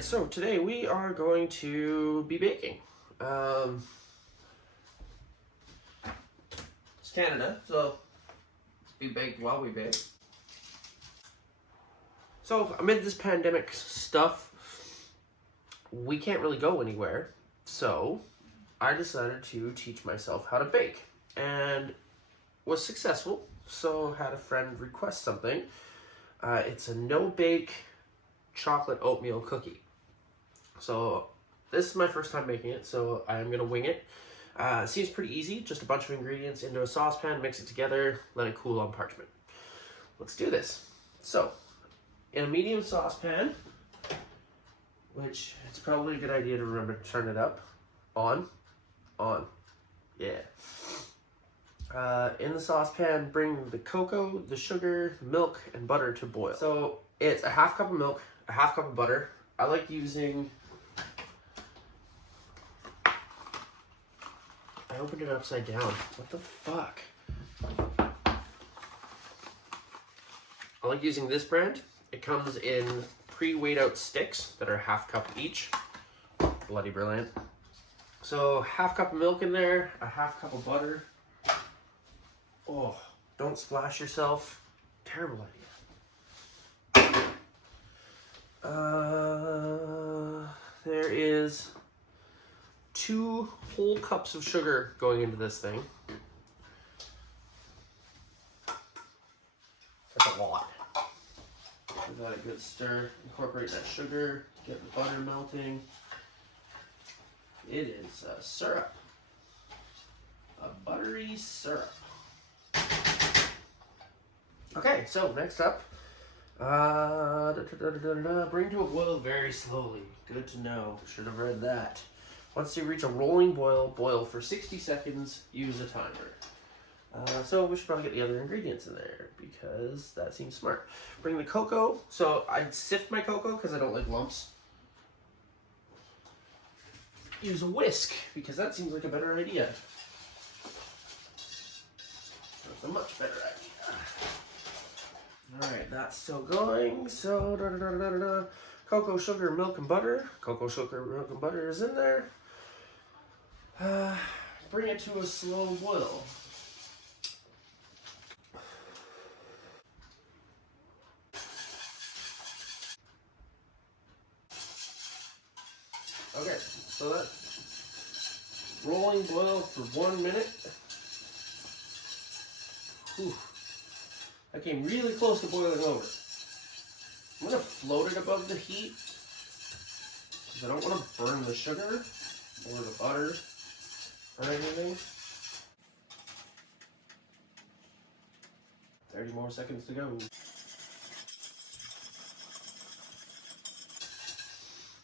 Alright, so today we are going to be baking. It's Canada, so let's be baked while we bake. So amid this pandemic stuff, we can't really go anywhere, so I decided to teach myself how to bake, and was successful. So had a friend request something. It's a no-bake chocolate oatmeal cookie. So this is my first time making it, so I'm gonna wing it. Seems pretty easy, just a bunch of ingredients into a saucepan, mix it together, let it cool on parchment. Let's do this. So, in a medium saucepan, which it's probably a good idea to remember to turn it up, on, yeah. In the saucepan, bring the cocoa, the sugar, milk, and butter to boil. So it's a half cup of milk, a half cup of butter. I like using, I opened it upside down. What the fuck? I like using this brand. It comes in pre-weighed out sticks that are half cup each. Bloody brilliant. So half cup of milk in there, a half cup of butter. Oh, don't splash yourself. Terrible idea. There is 2 whole cups of sugar going into this thing. That's a lot. Give that a good stir. Incorporate that sugar. Get the butter melting. It is a syrup. A buttery syrup. Okay, so next up, bring to a boil very slowly. Good to know. Should have read that. Once you reach a rolling boil, boil for 60 seconds. Use a timer. So we should probably get the other ingredients in there because that seems smart. Bring the cocoa. So I'd sift my cocoa because I don't like lumps. Use a whisk because that seems like a better idea. That's a much better idea. Alright, that's still going. So, cocoa, sugar, milk, and butter. Cocoa, sugar, milk, and butter is in there. Bring it to a slow boil. Okay, so that's rolling boil for 1 minute. Whew. I came really close to boiling over. I'm going to float it above the heat because I don't want to burn the sugar or the butter or anything. 30 more seconds to go.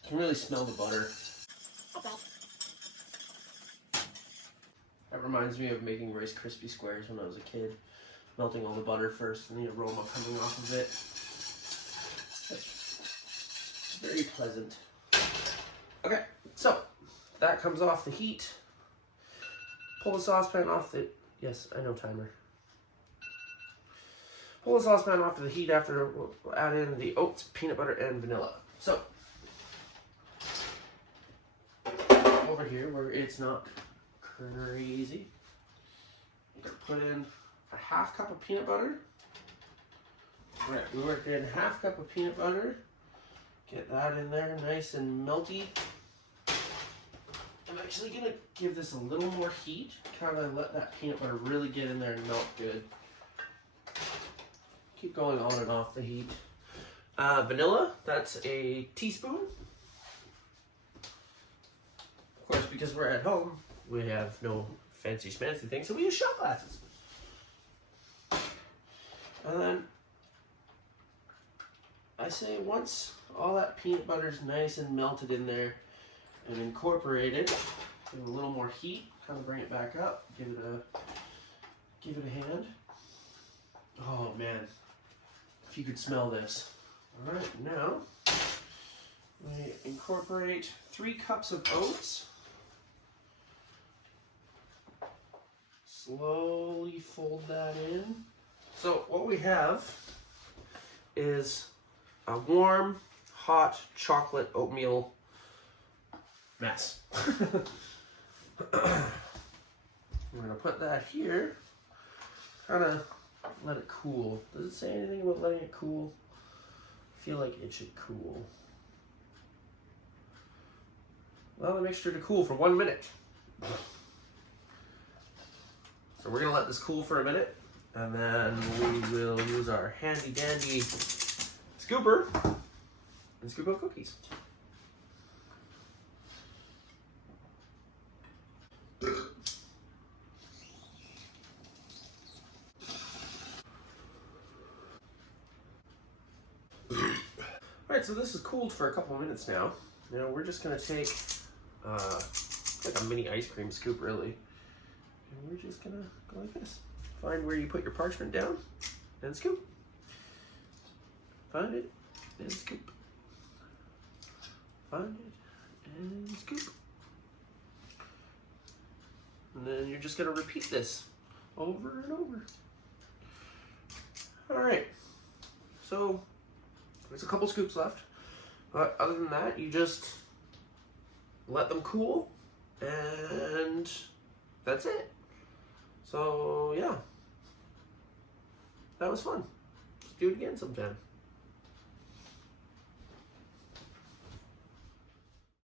I can really smell the butter. That reminds me of making Rice Krispie Squares when I was a kid. Melting all the butter first and the aroma coming off of it. It's very pleasant. Okay, so that comes off the heat. Pull the saucepan off the, yes, I know timer. Pull the saucepan off the heat after we'll add in the oats, peanut butter, and vanilla. So, over here where it's not crazy, I'm gonna put in a half cup of peanut butter. Alright, we worked in half cup of peanut butter. Get that in there nice and melty. I'm actually gonna give this a little more heat. Kind of let that peanut butter really get in there and melt good. Keep going on and off the heat. Vanilla, that's a teaspoon. Of course, because we're at home, we have no fancy schmancy things, so we use shot glasses. And then I say once all that peanut butter's nice and melted in there and incorporated, give it a little more heat, kind of bring it back up, give it a hand. Oh man, if you could smell this. All right, now we incorporate 3 cups of oats. Slowly fold that in. So what we have is a warm, hot chocolate oatmeal mess. We're gonna put that here. Kind of let it cool. Does it say anything about letting it cool? I feel like it should cool. Allow the mixture to cool for 1 minute. So we're gonna let this cool for a minute, and then we will use our handy dandy scooper and scoop out cookies. Alright, so this is cooled for a couple of minutes now. Now we're just gonna take like a mini ice cream scoop, really. And we're just gonna go like this. Find where you put your parchment down and scoop. Find it and scoop. Find it and scoop. And then you're just gonna repeat this over and over. Alright, so there's a couple scoops left. But other than that, you just let them cool, and that's it. So yeah, that was fun. Let's do it again sometime.